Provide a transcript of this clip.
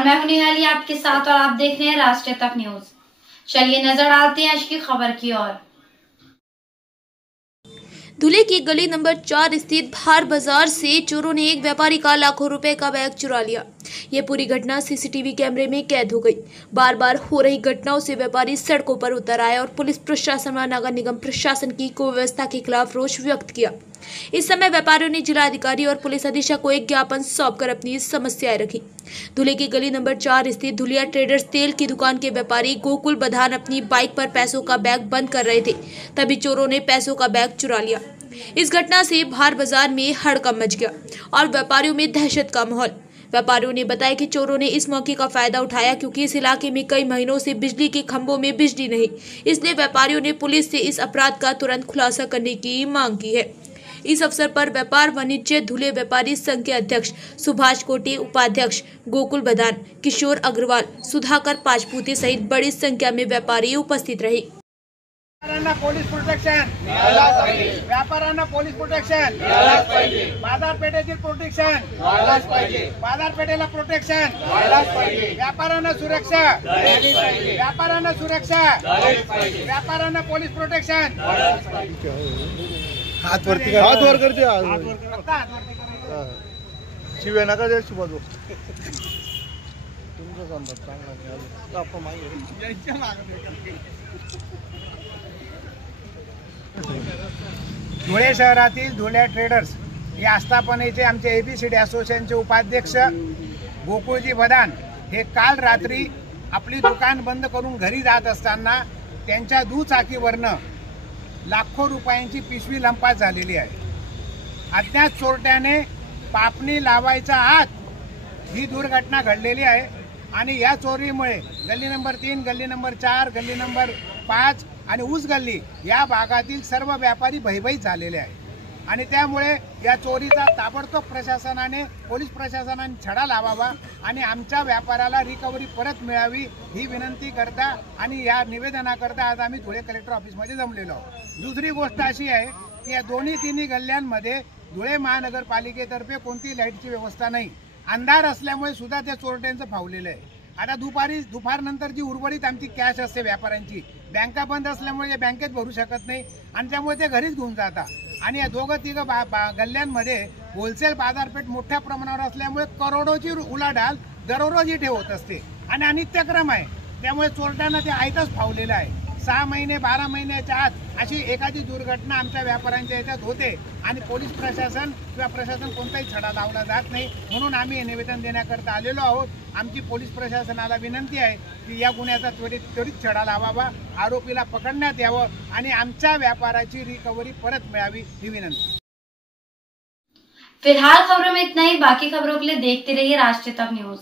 नमस्कार, मैं हूं निहाली आपके साथ और आप देख रहे हैं राष्ट्रीय तक न्यूज। चलिए नजर डालते हैं आज की खबर की ओर। धुले की गली नंबर 4 स्थित भार बाजार से चोरों ने एक व्यापारी का लाखों रुपए का बैग चुरा लिया। यह पूरी घटना सीसीटीवी कैमरे में कैद हो गई। बार बार हो रही घटनाओं से व्यापारी सड़कों पर उतर आए और पुलिस प्रशासन व नगर निगम प्रशासन की कुव्यवस्था के खिलाफ रोष व्यक्त किया। इस समय व्यापारियों ने जिला अधिकारी और पुलिस अधीक्षक को एक ज्ञापन सौंपकर अपनी समस्याएं रखी। धुले की गली नंबर 4 स्थित धुलिया ट्रेडर्स तेल की दुकान के व्यापारी गोकुल बधान अपनी बाइक पर पैसों का बैग बंद कर रहे थे, तभी चोरों ने पैसों का बैग चुरा लिया। इस घटना से भार बाजार में हड़कंप मच गया और व्यापारियों में दहशत का माहौल। व्यापारियों ने बताया कि चोरों ने इस मौके का फायदा उठाया क्योंकि इस इलाके में कई महीनों से बिजली के खंभों में बिजली नहीं, इसलिए व्यापारियों ने पुलिस से इस अपराध का तुरंत खुलासा करने की मांग की है। इस अवसर पर व्यापार वाणिज्य धुले व्यापारी संघ के अध्यक्ष सुभाष कोटी, उपाध्यक्ष गोकुल बधान, किशोर अग्रवाल, सुधाकर पाचपुते सहित बड़ी संख्या में व्यापारी उपस्थित रहे। पोलीस प्रोटेक्शन, व्यापाऱ्यांना पोलीस प्रोटेक्शन, बाजारपेठेतील प्रोटेक्शन, बाजारपेठेला प्रोटेक्शन, व्यापाऱ्यांना सुरक्षा, व्यापाऱ्यांना सुरक्षा, व्यापाऱ्यांना पोलीस प्रोटेक्शन। हात वर करते, शिव्या नका द्या सुभाष तुमचा संबंध चांगला धुळे शहरातील धुळे ट्रेडर्स या आस्थापनेचे आमचे ABCD असोसिएशनचे उपाध्यक्ष गोकुळजी बधान हे काल रात्री आपली दुकान बंद करून घरी जात असताना त्यांच्या दुचाकीवरनं लाखो रुपयांची पिशवी लंपास झालेली आहे। अज्ञात चोरट्याने पापणी लावायचा आत ही दुर्घटना घडलेली आहे आणि या चोरीमुळे गल्ली नंबर 3, गल्ली नंबर 4, गल्ली नंबर 5 आणि ऊस गल्ली या भागातील सर्व व्यापारी भयभीत झालेले आहेत आणि त्यामुळे या चोरीचा ताबडतोब प्रशासनाने, पोलीस प्रशासनाने छडा लावावा आणि आमच्या व्यापाराला रिकव्हरी परत मिळावी ही विनंती करता आणि या निवेदनाकरता आज आम्ही धुळे कलेक्टर ऑफिसमध्ये जमलेलो आहोत। दुसरी गोष्ट अशी आहे की या तिन्ही गल्ल्यांमध्ये धुळे महानगरपालिकेतर्फे कोणती लाईटची व्यवस्था नाही। अंधार असल्यामुळे सुद्धा त्या चोरट्यांचं फावलेलं आहे। आता दुपारनंतर जी उर्वरित आमची कॅश असते व्यापाऱ्यांची, बँका बंद असल्यामुळे बँकेत भरू शकत नाही आणि त्यामुळे ते घरीच घेऊन जातात आणि या दोघं-तिघं गल्ल्यांमध्ये होलसेल बाजारपेठ मोठ्या प्रमाणावर असल्यामुळे करोडोची उलाढाल दररोज इथे होत असते आणि अनित्यक्रम आहे। त्यामुळे चोरट्यांना ते आयतच फावलेलं आहे। 6 महिने 12 महिन्याच्या आत अशी एखादी दुर्घटना आमच्या व्यापाऱ्यांच्या याच्यात होते आणि पोलीस प्रशासन किंवा प्रशासन कोणताही छडा लावला जात नाही, म्हणून आम्ही हे निवेदन देण्याकरता आलेलो आहोत। आमची पोलीस प्रशासनाला विनंती आहे की या गुन्ह्याचा त्वरित छडा लावावा, आरोपीला पकडण्यात यावं आणि आमच्या व्यापाराची रिकव्हरी परत मिळावी ही विनंती। फिलहाल खबरों में इतना ही। बाकी खबरों के लिए देखते रहिए राष्ट्रीय तक न्यूज।